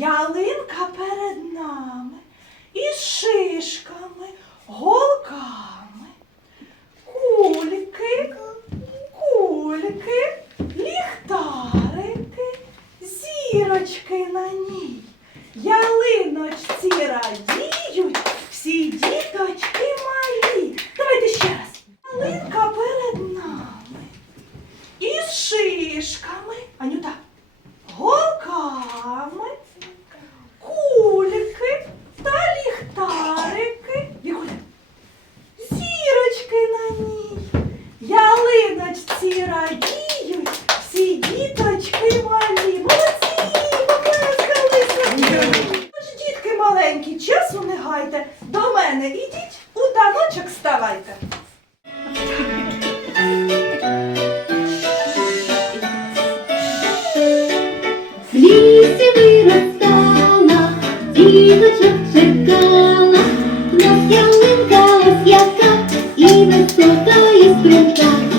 Yağlayın kapağı допомагайте. До мене ідіть, у таночок ставайте. В лісі виростала, діточок чекала, на ялинка ось яка і висока і спрятала.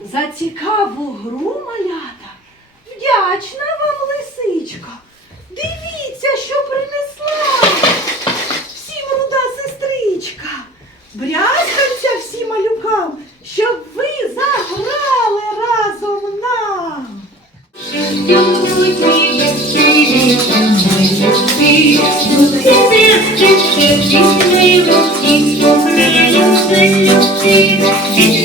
За цікаву гру малята вдячна вам лисичка. Дивіться, що принесла всім руда сестричка. Брязканця всім малюкам, щоб ви заграли разом нам. Thank you.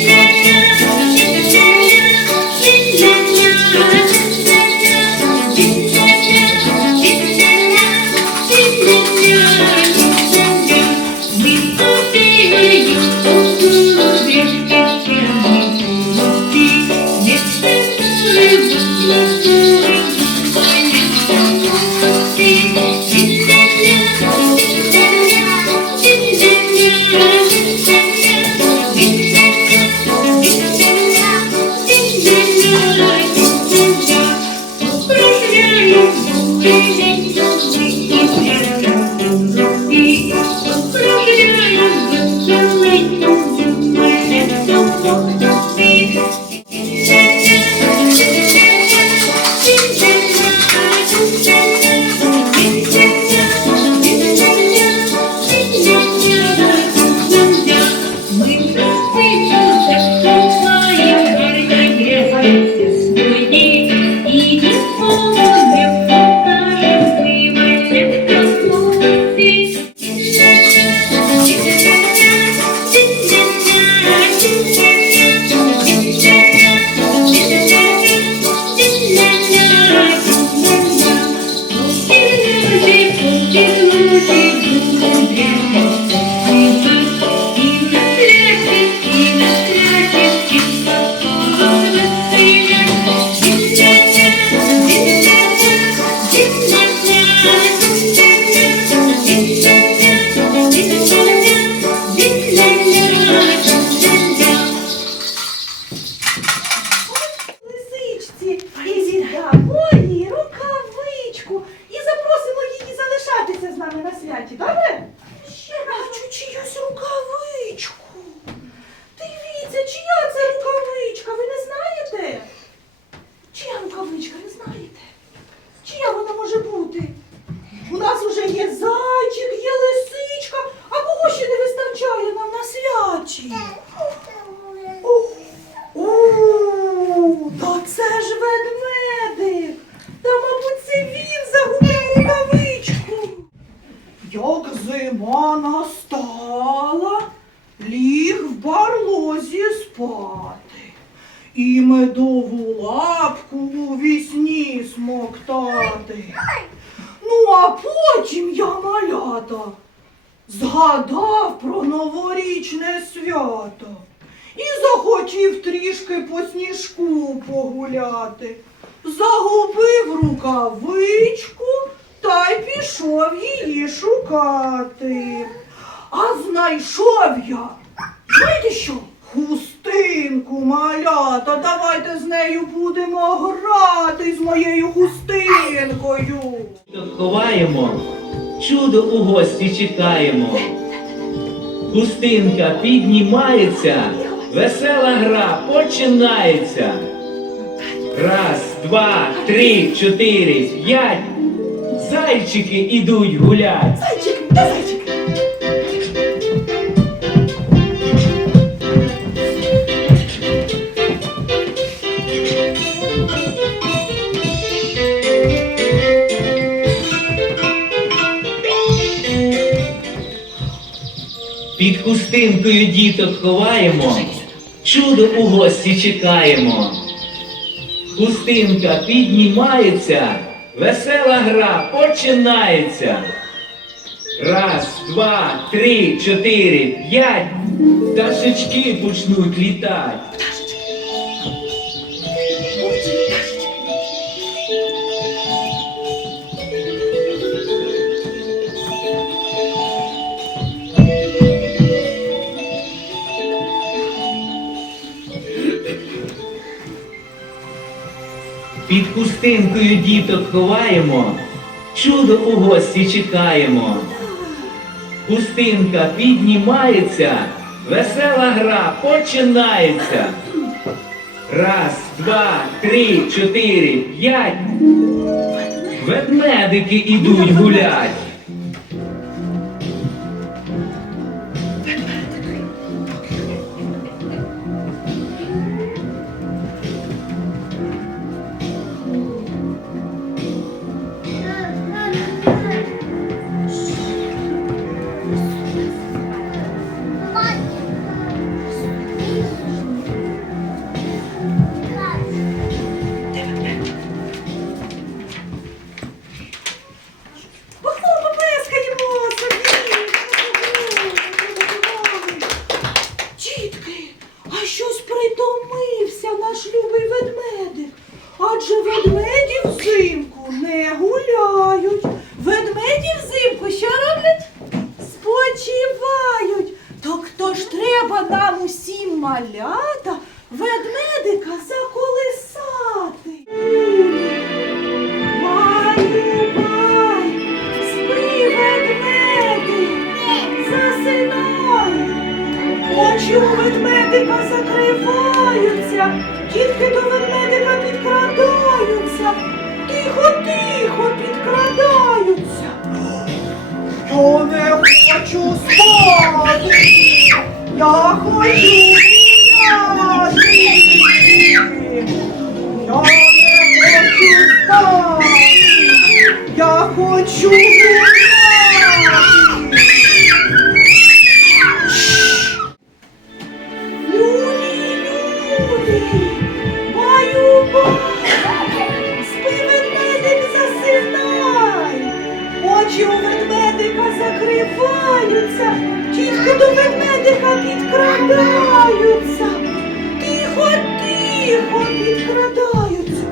Шукати. А знайшов я, знаєте що? Хустинку малята, давайте з нею будемо грати з моєю хустинкою. Ховаємо, чудо у гості чекаємо. Хустинка піднімається, весела гра починається. Раз, два, три, чотири, п'ять. Зайчики ідуть гулять. Зайчик, де зайчик? Під хустинкою діток ховаємо, чудо у гості чекаємо. Хустинка піднімається, весела гра починається. Раз, два, три, чотири, п'ять. Пташечки почнуть літати. Під хустинкою діток ховаємо, чудо у гості чекаємо. Хустинка піднімається, весела гра починається. Раз, два, три, чотири, п'ять. Ведмедики ідуть гулять. Треба нам усім малята ведмедика заколисати? Баю, бай, спи, ведмедик, засинай. Очі у ведмедика закриваються, дітки до ведмедика підкрадаються, тихо, тихо підкрадаються. Я не хочу спати, я хочу гуляти. Я не хочу спати, я хочу підкрадаються. Тихо, тихо підкрадаються.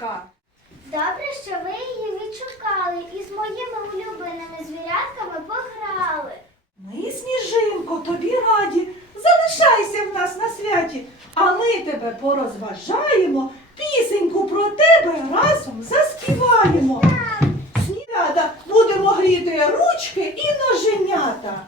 дочка. Добре, що ви її відшукали і з моїми улюбленими звірятками пограли. Ми, сніжинко, тобі раді. Залишайся в нас на святі, а ми тебе порозважаємо, пісеньку про тебе разом заспіваємо. Снігата будемо гріти ручки і ноженята.